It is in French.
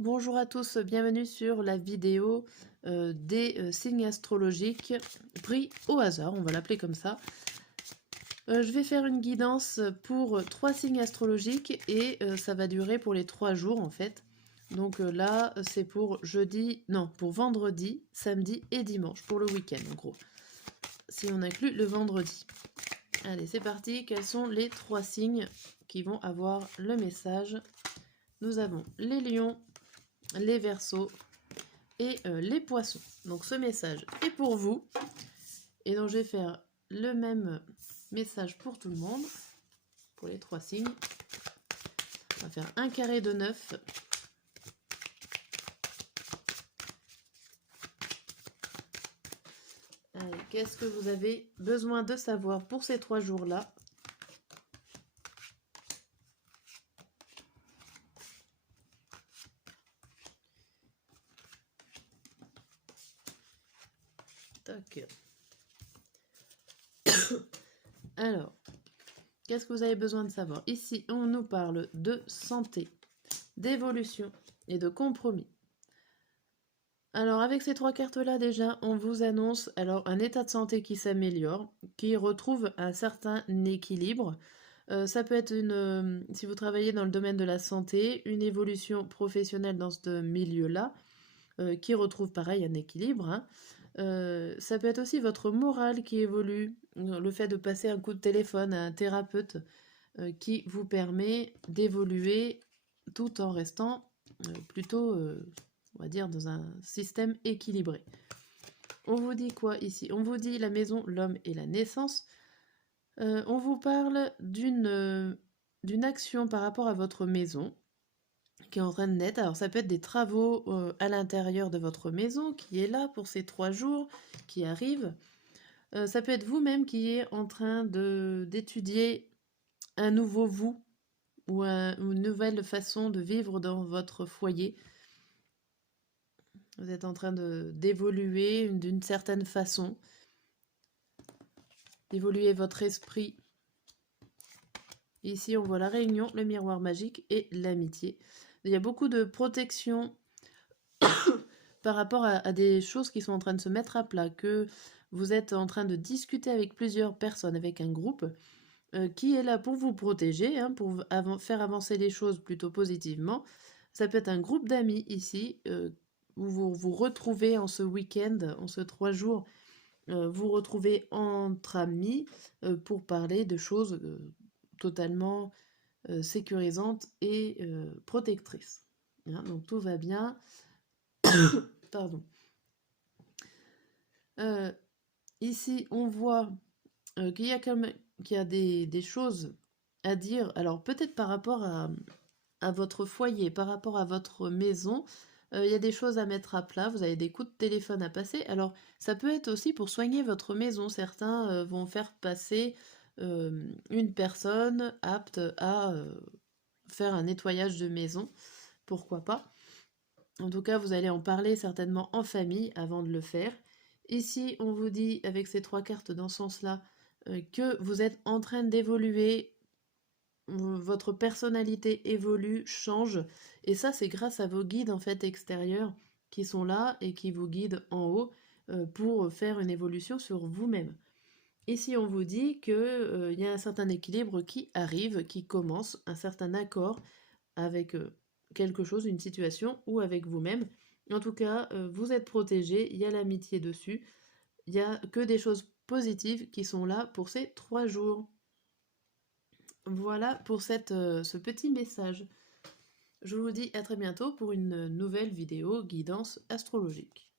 Bonjour à tous, bienvenue sur la vidéo des signes astrologiques pris au hasard, on va l'appeler comme ça. Je vais faire une guidance pour 3 signes astrologiques et ça va durer pour les 3 jours en fait. Donc là, c'est pour pour vendredi, samedi et dimanche, pour le week-end en gros. Si on inclut le vendredi. Allez, c'est parti. Quels sont les 3 signes qui vont avoir le message? Nous avons les lions, les Verseaux et les poissons. Donc ce message est pour vous. Et donc je vais faire le même message pour tout le monde, pour les 3 signes. On va faire un carré de 9. Allez, qu'est-ce que vous avez besoin de savoir pour ces 3 jours-là? Tac. Alors, qu'est-ce que vous avez besoin de savoir? Ici, on nous parle de santé, d'évolution et de compromis. Alors, avec ces 3 cartes-là, déjà, on vous annonce un état de santé qui s'améliore, qui retrouve un certain équilibre. Ça peut être si vous travaillez dans le domaine de la santé, une évolution professionnelle dans ce milieu-là, qui retrouve pareil un équilibre, hein. Ça peut être aussi votre morale qui évolue, le fait de passer un coup de téléphone à un thérapeute qui vous permet d'évoluer tout en restant plutôt, on va dire, dans un système équilibré. On vous dit quoi ici? On vous dit la maison, l'homme et la naissance. On vous parle d'une action par rapport à votre maison qui est en train de naître. Alors ça peut être des travaux à l'intérieur de votre maison qui est là pour ces 3 jours qui arrivent. Ça peut être vous-même qui est en train d'étudier un nouveau vous ou une nouvelle façon de vivre dans votre foyer. Vous êtes en train d'évoluer d'une certaine façon, d'évoluer votre esprit. Ici, on voit la réunion, le miroir magique et l'amitié. Il y a beaucoup de protection par rapport à des choses qui sont en train de se mettre à plat, que vous êtes en train de discuter avec plusieurs personnes, avec un groupe qui est là pour vous protéger, hein, pour faire avancer les choses plutôt positivement. Ça peut être un groupe d'amis ici, où vous vous retrouvez en ce week-end, en ce 3 jours, vous retrouvez entre amis pour parler de choses totalement sécurisantes et protectrices. Hein, donc tout va bien. Pardon. Ici, on voit qu'il y a des choses à dire. Alors peut-être par rapport à votre foyer, par rapport à votre maison, il y a des choses à mettre à plat, vous avez des coups de téléphone à passer. Alors, ça peut être aussi pour soigner votre maison. Certains vont faire passer une personne apte à faire un nettoyage de maison. Pourquoi pas? En tout cas, vous allez en parler certainement en famille avant de le faire. Ici, on vous dit, avec ces 3 cartes dans ce sens-là, que vous êtes en train d'évoluer, votre personnalité évolue, change, et ça c'est grâce à vos guides en fait extérieurs qui sont là et qui vous guident en haut pour faire une évolution sur vous-même. Ici on vous dit que y a un certain équilibre qui arrive, qui commence, un certain accord avec quelque chose, une situation ou avec vous-même. En tout cas, vous êtes protégé, il y a l'amitié dessus, il n'y a que des choses positives qui sont là pour ces 3 jours. Voilà pour ce petit message. Je vous dis à très bientôt pour une nouvelle vidéo guidance astrologique.